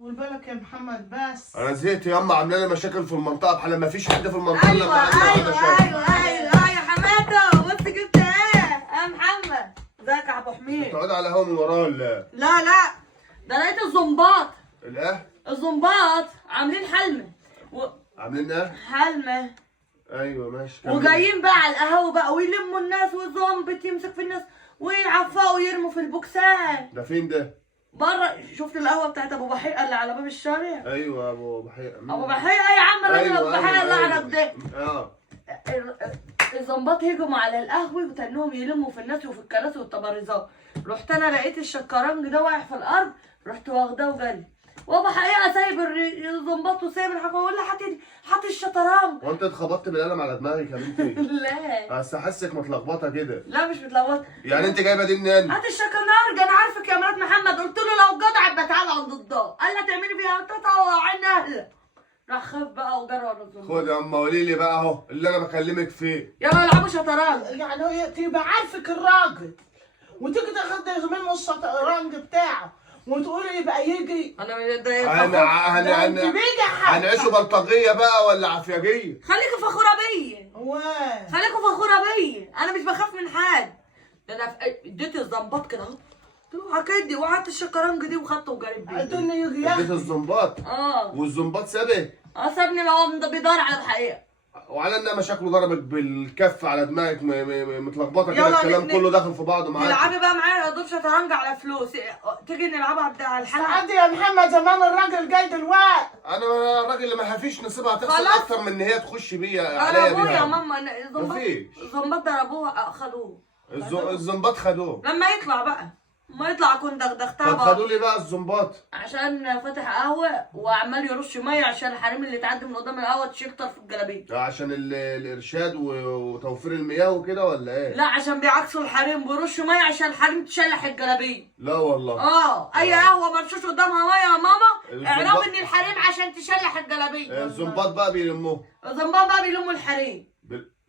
طول بالك يا محمد بس. انا زهقت ياما، عامله لي مشاكل في المنطقه بحالها، ما فيش حد في المنطقه ايوه الا بتاع ايوه ايوه ايوه يا حماده، بص جبت ايه يا محمد. ازيك يا ابو حميد؟ بتقعد على هوا من ورايا ولا لا لا، ده لقيت الزنباط. الايه؟ الزنباط عاملين حلمه عاملين ايه؟ حلمه ايوه ماشي كمل. وجايين بقى على القهوه بقى ويلموا الناس، والزومبت يمسك في الناس ويعفقوا ويرموا في البوكسات ده فين ده؟ بره. شفت القهوه بتاعت ابو بحيره اللي على باب الشارع؟ ايوه ابو بحيره. ابو بحيره يا عم، الراجل ابو بحيره اللي اعرف ده. اه الظباط هجموا على القهوه وتنهم يلموا في الناس وفي الكراسي والتباريزات. رحت انا لقيت الشكرنج ده واقع في الارض، رحت واخداه وجري. وابو حقيقه سايب الظباط وسايب الحاجه، واقول له هات الشطرنج. وانت اتخبطت بالقلم على دماغك يا بنتي؟ لا بس حاسك متلخبطه كده. لا مش متلخبطه. يعني انت جايبه دي منين؟ هات الشكرنج، انا عارفك يا مرات محمد. قلت له لو جدع يبقى تعالى عند الدار. قال لي تعملي فيها تطلعين اهلك. راح خاف بقى وجرى ورا الظباط. خد يا اما قولي لي بقى اهو اللي انا بكلمك فيه. يلا العبوا شطرنج. يعني هي تبقى عارفك الراجل وتيجي تاخد منه الشطرنج بتاعه وتقولي يبقى يجي. انا ده ده انت بيجي حد. هنعيشوا بلطجيه بقى ولا عفياجيه؟ خليكوا فخوره بيا. واه خليكوا فخوره بيا، انا مش بخاف من حد. ده انا اديت الزنبط كده اهو، قلت له هكدي وقعدت الشطرنج دي وخدته وجريت بيه. الدنيا يجي اديت ياخد. الزنباط والزنباط سابه. سابني بقى، هو بيدور على الحقيقه. وعلى انها مشاكله ضربك بالكف على دماغك متلخبطه كده، يلا الكلام كله داخل في بعضه معاك. نلعبي بقى معايا دور شطرنج على فلوس. تيجي نلعبها على الحلقه. عندي يا محمد زمان الراجل جاي دلوقتي. انا الراجل اللي ما فيش نصيبها هتخسر خلاص. اكتر من ان هي تخش بيا عليا ضربوه بيها. يا ماما. مفيش. الزنبط ضربوه خدوه. الزنباط خدوه. لما يطلع بقى، ما يطلع اكون دغدغتها طب بقى. خدوا لي بقى الزنباط عشان فاتح قهوه وعمال يرش ميه عشان الحريم اللي تعدي من قدام القهوه تشكتر في الجلابيه. عشان الارشاد وتوفير المياه وكده ولا ايه؟ لا عشان بيعكسوا الحريم، بيرشوا ميه عشان الحريم تشلح الجلابيه. لا والله. اي قهوه مرشوش قدامها ميه يا ماما اعرف ان الحريم عشان تشلح الجلابيه. الزنباط بقى بيلموه. الزنبان بقى بيلموا الحريم.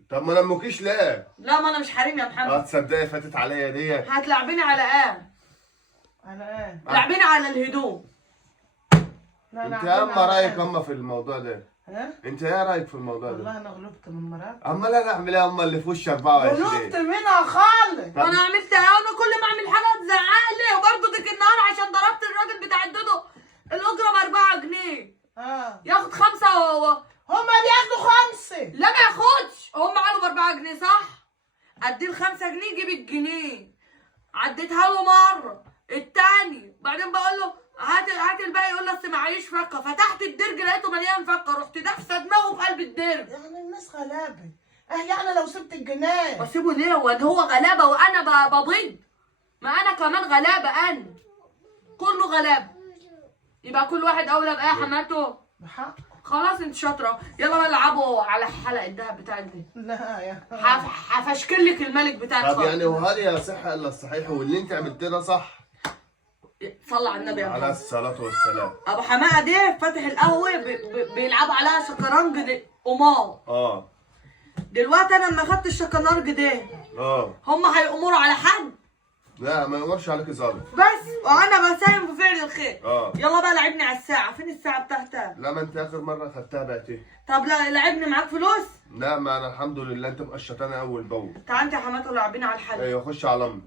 طب ما لموكيش ليه؟ لا ما انا مش حريم يا محمد. تصدقي فاتت عليا دي. هتلعبيني على ايه؟ على ايه؟ لعبيني على الهدوم. لا انت لا، اما رايك اما في الموضوع ده؟ ها؟ انت ايه رايك في الموضوع والله ده؟ انا غلبت من مرات. امال انا اعمل ايه اما اللي في وش 24؟ غلبت منها خالص. وانا عملت ايه؟ انا كل ما اعمل حاجه تزعقلي. وبرضه ديك النهار عشان ضربت الراجل بتاع الدودو الاجره ب4 جنيه. ياخد 5 هما بياخدوا 5. لا ما ياخدش، هم قالوا ب4 جنيه صح؟ اديه 5 جنيه جيب الجنيه. عديتها له مره، التاني بعدين بقول له هات الباقي، يقول لي اصل معيش فكه. فتحت الدرج لقيته مليان فكه، رحت دافسه دماغه في قلب الدرج. يعني الناس غلابه. يعني لو سبت الجنيه بسيبه ليه؟ هو غلابه وانا ببيض؟ ما انا كمان غلابه، انا كله غلابه. يبقى كل واحد اولى بايه حماته؟ بحق. خلاص انت شاطره. يلا بقى العبوا على حلقه الذهب بتاعك دي. لا يا هفشكل لك الملك بتاعك. طب يعني وهل يا صح الا الصحيح واللي انت عملته ده صح؟ صلى على النبي يا على محمد. الصلاه والسلام. ابو حماقه دي فاتح القهوه بيلعبوا عليها شطرنج دي قمار. دلوقتي انا لما خدت الشطرنج ده هم هيأمروا على حد؟ لا ما يمرش عليك ظالم. بس وانا بساهم في فعل الخير. يلا بقى لعبني على الساعه. فين الساعه بتاعتها؟ لا ما انت اخر مره خدتها بعتيه. طب لا لعبني معاك فلوس؟ لا ما انا الحمد لله انت مقشطانه اول باول. تعال انت يا حماته لعبيني على الحلقه. ايوه خش على امي.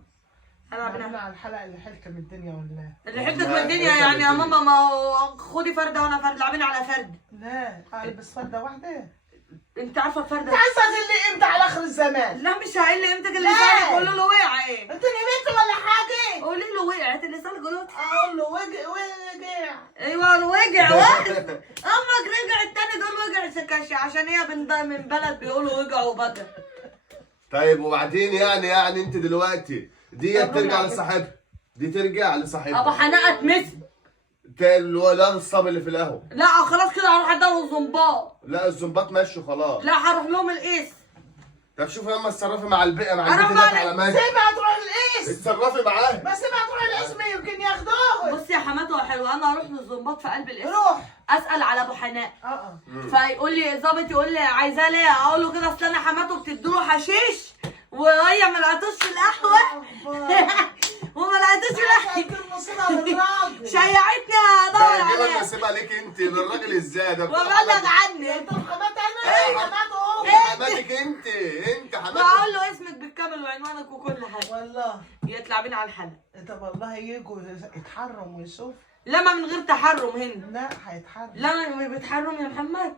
انا على الحلقه اللي حلكه من الدنيا ولا اللي حتك من الدنيا يعني يا ماما. ما هو خدي فرده وانا فرده، لعبيني على فرد. لا البس فرده واحده. انت عارفه الفرده؟ انت عايزه اللي امتى على اخر الزمان؟ لا مش هقول لي امتى اللي سالك. قولي له وقع ايه؟ انت نمت ولا حاجه؟ قولي له وقعت اللي سالك. قولي له اقول له وجع. ايوه وجع واحد. امك رجع التاني دول وجع سكاشي عشان هي من بلد بيقولوا وجع وبدر. طيب وبعدين يعني انت دلوقتي دي ترجع لصاحبها، دي ترجع لصاحبها. ابو حناقه اتمسك. الولد الصبي اللي في القهوه. لا خلاص كده هروح ادور الزنباط. لا الزنباط مشوا خلاص. لا هروح لهم القيس. طب شوفي يا اما اتصرفي مع البيئه مع أنا البيت بقى- اللي على ماشي. سيبها تروح القيس. اتصرفي معاها. بس سيبها تروح القيس يمكن ياخدوها. بصي يا حماته حلو، انا هروح للزنباط في قلب القيس. روح اسال على ابو حناء. فيقول لي الظابط يقول لي عايزاه ليه؟ اقول له كده اصل انا حماته بتديله حشيش وهي ما لقيتوش في القهوه. وما لقيتوش في القهوه. شيعتني ادور عليها. عليك انت للراجل ازاي ده؟ وبلغ عني. انت حمات انا حماته هو. حماتك انت حماتك. بقول له اسمك بالكامل وعنوانك وكل حاجه. والله يطلع بينا على الحلقه. طب والله يجوا يتحرم ويشوف. لما من غير تحرم هنا. لا هيتحرم. لا مش بيتحرم يا محمد.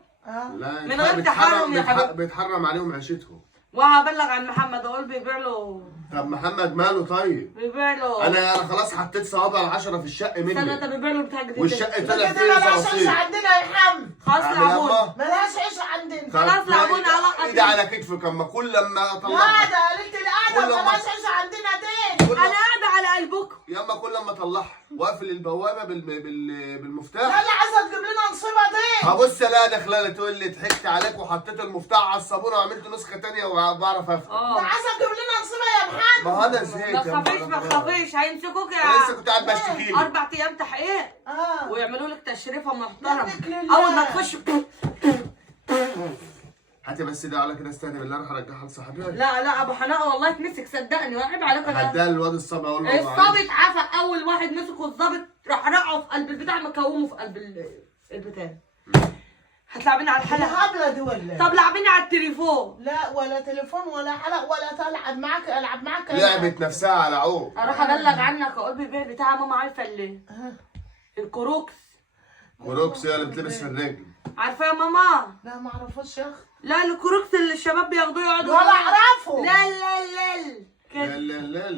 لا من غير تحرم يا حبيبي. بيتحرم عليهم عيشتهم. وهبلغ عن محمد اقول بيبيع له. طب محمد ماله طيب؟ بيبيع له. انا خلاص حطيت صوابع العشرة في الشق مني. استنى، طب بيبيع له بتاع جديد. والشق كده طلع كده فيه ملهاش عيش صراصير. عندنا يا محمد. خلاص لعبون. ملهاش عيش عندنا. خلاص لعبون على ايدي على كتفك اما كل لما لا اطلعها. ده قلت الادب كل ما- ملهاش عيش عندنا تاني. كل انا ما- قاعده على قلبكم. يا اما كل لما اطلعها واقفل البوابه بالمفتاح. يلا عايزه تجيب لنا نصيبه تاني. هبص الاقي داخله تقول لي ضحكت عليك وحطيت المفتاح على الصابونه وعملت نسخه تانيه وبعرف افتح. ده عايزه تجيب لنا نصيبه يا محمد. ما هو انا زهقت. ما تخافيش ما تخافيش هيمسكوك انا لسه كنت قاعد بشتكي لك. 4 ايام تحقيق ويعملوا لك تشريفه محترمه. منك لله. اول ما تخش. هاتي بس ده على كده استهدي بالله اروح ارجعها لصاحبي. لا ابو حناقه والله اتمسك صدقني وعيب عليك انا. هديها للواد الصبي اقول له الظابط عفى اول واحد مسكه الظابط راح رقعه في قلب البتاع مكومه في قلب البتاع. هتلعبيني على الحلقه؟ الهبله دي ولا؟ طب لعبيني على التليفون. لا ولا تليفون ولا حلق ولا تلعب معاك العب معاك. لعبت نفسها على عوق. اروح ابلغ عنك اقول بيبيع بتاع ماما عارفه اللي الكروكس. كروكس هي اللي بتلبس في الرجل. عارفه يا ماما؟ لا ما اعرفوش يا اخي. لا الكروكس اللي الشباب بياخدوه يقعدوا. ولا اعرفه. لا كده. لا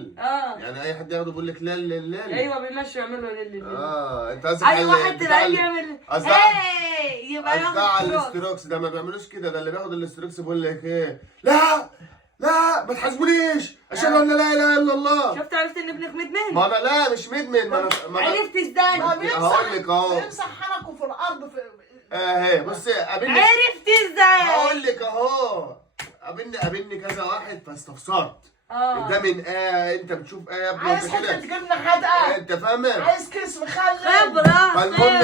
يعني اي حد ياخده بيقول لك لا. ايوه بيمشوا يعملوا انت قصدك اي واحد تلاقيه بيعمل يبقى قصدك على ياخد الاستروكس ده ما بيعملوش كده. ده اللي بياخد الاستروكس بيقول لك ايه؟ لا ما تحاسبونيش اشهد ان لا اله الا الله. شفت عرفت ان ابنك مدمن؟ ما انا لا مش مدمن. ما انا عرفت ازاي؟ ما هقول لك اهو. بيمسح حنكه في الارض في. اهي بصي قابلني. عرفت ازاي؟ هقول لك اهو. قابلني كذا واحد فاستفسرت. ده من انت بتشوف يا ابني عايز انت حته كده. تجيبنا حدقه. انت فاهمه؟ عايز كيس مخلل. خبره. فالمهم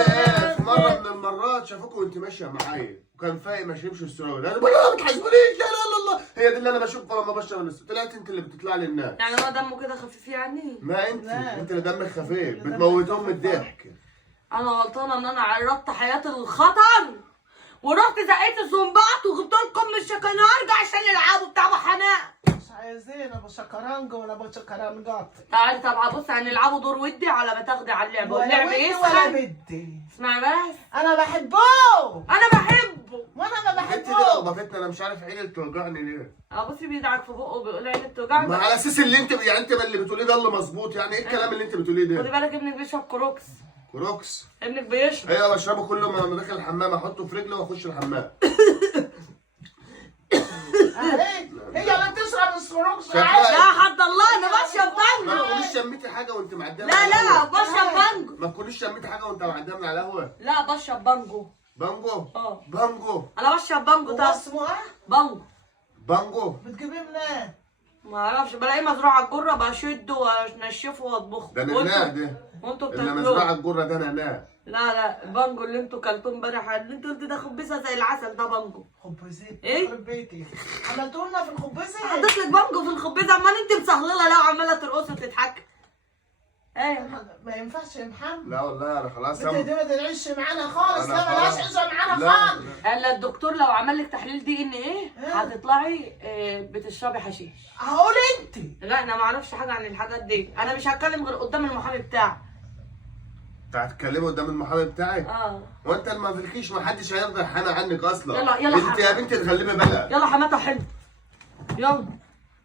في مره من المرات شافوك وانت ماشيه معايا وكان فايق ما شربش السرور. انا بقول لا ما تحاسبونيش لا اله الا الله. هي دي اللي انا بشوفها لما بشرب السرور. طلعت انت اللي بتطلع لي الناس. يعني هو دمه كده خفيف يعني؟ ما انت لا. انت اللي دمك خفيف بتموتهم من الضحك. انا غلطانه ان انا عرضت حياتي للخطر ورحت زقيت الزنباط وجبت لكم من الشكنارج عشان يلعبوا بتاع ابو حنان. مش عايزين ابو شكرانج ولا ابو شكرانجات. تعالي طبعا بص هنلعبوا دور ودي على ما تاخدي على اللعب ولا واللعب ودي ولا يسخن. بدي. اسمعي بس انا بحبه. انا بحبه. وانا ما انت دي بحبه. لخبطتني انا مش عارف عيني بتوجعني ليه. بصي بيدعك في بقه وبيقول عيني بتوجعني. ما على اساس اللي انت يعني انت اللي بتقوليه ده اللي مظبوط. يعني ايه الكلام اللي انت بتقوليه خدي ده؟ بالك ابنك بيشرب كروكس. كروكس. ابنك بيشرب. ايوه بشربه كل ما انا داخل الحمام احطه في رجلي واخش الحمام. هي اللي بتشرب السروكس. شكلها- لا حد الله انا بشرب ما بانجو. تكونيش شميتي حاجه وانت معديه من لا على لا القهوة. بشرب بانجو. ما تكونيش شميتي حاجه وانت معديه من على القهوه. لا بشرب بانجو. بانجو. اه بانجو. انا بشرب بانجو هو طب. اسمه ايه؟ بانجو. بانجو. بتجيبيه منين؟ ما اعرفش بلاقيه مزروع على الجره بشده وانشفه واطبخه. ده نعناع ده. وانتوا اللي مزرعه بتاكلوه. الجره ده نعناع. لا البانجو اللي انتوا كلتوه امبارح اللي انتوا قلت ده خبيزه زي العسل ده بانجو. خبزين. ايه؟ يخرب بيتي. عملتوا لنا في الخبزين. حطيت لك بانجو في الخبيزه امال انت مسهلله لو عماله ترقصي وتضحكي. ايه ما ينفعش يا محمد. لا والله انا خلاص انت دي ما تنعيش معانا خالص. أنا لا ملهاش خلاص. عيشه معانا لا. خالص. قال الدكتور لو عمل لك تحليل دي ان ايه هتطلعي بتشربي حشيش. هقول انت. لا انا ما اعرفش حاجه عن الحاجات دي. انا مش هتكلم غير قدام المحامي بتاعي. انت هتتكلمي قدام المحامي بتاعك؟ وانت ما فيكيش ما حدش هيرضى يحامي عنك اصلا. يلا انت يا بنتي تغلبي بلد. يلا حماتها حلو. يلا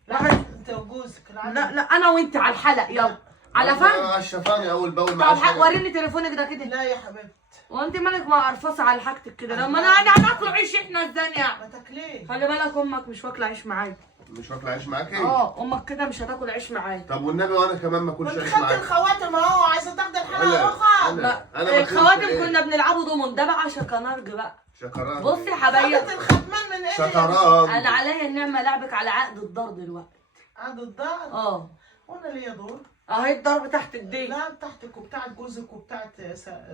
لا انت وجوزك. لا انا وانت على الحلق يلا على فن. شفاني اول باول طب معاش وريني تليفونك ده كده. لا يا حبيبتي. وانت مالك ما قرفصه على حاجتك كده لما انا هناكل عيش احنا الزانيه. ما تاكليه. خلي بالك امك مش واكله عيش معايا. مش واكله عيش معاكي؟ امك كده مش هتاكل عيش معايا. طب والنبي وانا كمان ما اكلش وانت عيش خدت معاكي. الخواتم اهو. عايزه تاخدي الحلقه رخص. لا أنا الخواتم إيه؟ كنا بنلعبوا دومون ده بقى شكنرج بقى. شكرا. بصي يا حبايبي خدت الختمان من ايه؟ شطران. انا عليا النعمه لعبك على عقد الدار دلوقتي. عاد الدار. وانا ليا دور. اهي الضرب تحت الدين. لا بتاعتك وبتاعت جوزك وبتاعت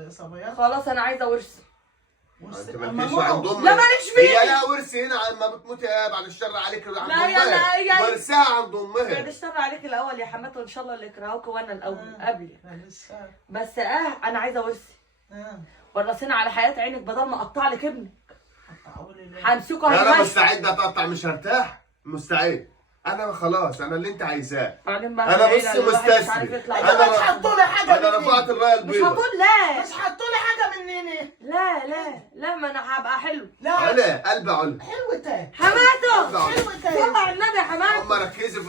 صبيان. خلاص انا عايزه ورث. انت مالكيش عند امك. لا ماليش فيه. هي لها ورث هنا لما بتموتي بعد الشر عليك عند لا يا امها. لا ورثها عند بعد امها. الشر عليك الاول يا حماتي وان شاء الله اللي يكرهوك وانا الاول قبلي. لا لسه. بس انا عايزه ورثي. ورثينا على حياه عينك بدل ما اقطع لك ابنك. قطعولي ليه؟ همسكه انا هيمشي. مستعد اتقطع، مش هرتاح، مستعد. انا خلاص، انا اللي انت عايزاه. بعدين بقى انا العيلة بص اللي الواحد مش عارف مستسلم. يطلع انت أنا مش حطولي حاجه انا مني. رفعت الرايه مش البيضاء. هقول لا. مش حطولي حاجه مني. لا لا لا، ما انا هبقى حلو. لا علا قلب علا. حلو تاني. حماته حلو تاني. صلى على النبي يا حماته. هم ركزي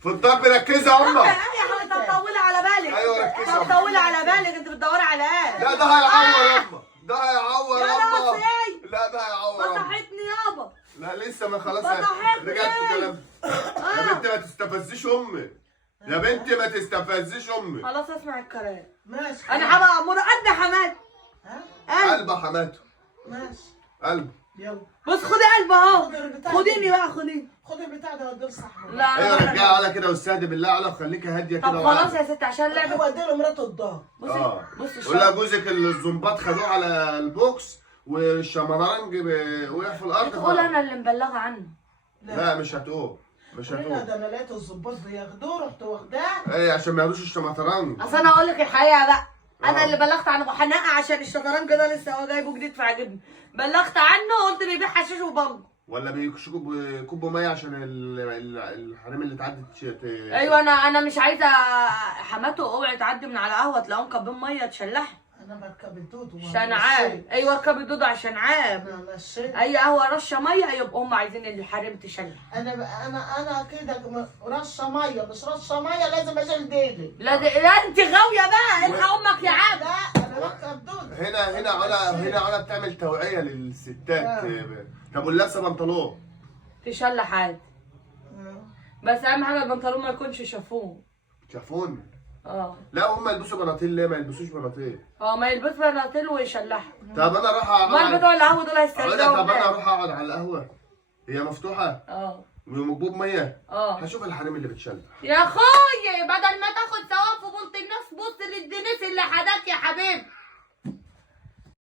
في الضرب، ركزي هم. يا حماته طولي على بالك. أيوة ركزي. طولي على بالك، انت بتدوري على ايه؟ لا ده هيعور يما، ده هيعور يا يما. ناصي. لا ده هيعور يما. فتحتني يابا. لا لسه ما خلاص. فتحتني. رجعت في كلام. يا بنتي ما تستفزيش امي. يا بنتي ما تستفزيش امي. خلاص اسمع الكلام. ماشي. انا هبقى امور قد حماته. ها؟ قلب حماته. ماشي. قلب. يلا بص خدي قلب اهو. خد البتاع خديني ده. بقى خديني. خد البتاع ده وديه لصاحبه. لا ايوه أنا رجعي على كده واستهدي بالله على، وخليكي هاديه كده. طب خلاص يا ست عشان لعبة. وديه لمراته الظهر. بصي بصي ولا الشر. جوزك الزنباط خدوه على البوكس والشمرانج وقع في الارض. تقول انا اللي مبلغه عنه. لا مش هتقوم، مش قولي هتقوم. ده انا لقيت الظباط بياخدوه رحت واخداه. ايه عشان ما ياخدوش الشمرانج. اصل انا اقول لك الحقيقه بقى، انا آه. اللي بلغت عنه حناقه عشان الشطرنج ده لسه هو جايبه جديد فعجبني. بلغت عنه قلت بيبيع حشيش وبنج. ولا بيكشكوا بكوب ميه عشان الحريم اللي تعدي ايوه انا مش عايزه حماته اوعي تعدي من على قهوه تلاقيهم كابين ميه تشلحها. انا بركب الدود وما عشان عاب. ايوه اركب الدود عشان عاب. انا مشيت. اي قهوه رشه ميه يبقى هم عايزين الحريم تشلح. انا كده رشه ميه مش رشه ميه لازم اشيل ديلي. لا لا انت غاويه بقى، الحق امك يا عاب. لا انا بركب دود. هنا علا بتعمل توعيه للستات. طب واللابسه بنطلون تشلح عادي، بس اهم حاجه البنطلون ما يكونش شافوه. شافوني. لا هم يلبسوا بناطيل ليه؟ ما يلبسوش بناطيل. ما يلبس بناطيل ويشلحها. طب انا اروح امال بتوع القهوه دول هيسترجعوا. طب انا اروح اقعد على القهوه، هي مفتوحه اه ومكبوب ميه. اه هشوف الحريم اللي بتشلح. يا اخويا بدل ما تاخد ثواب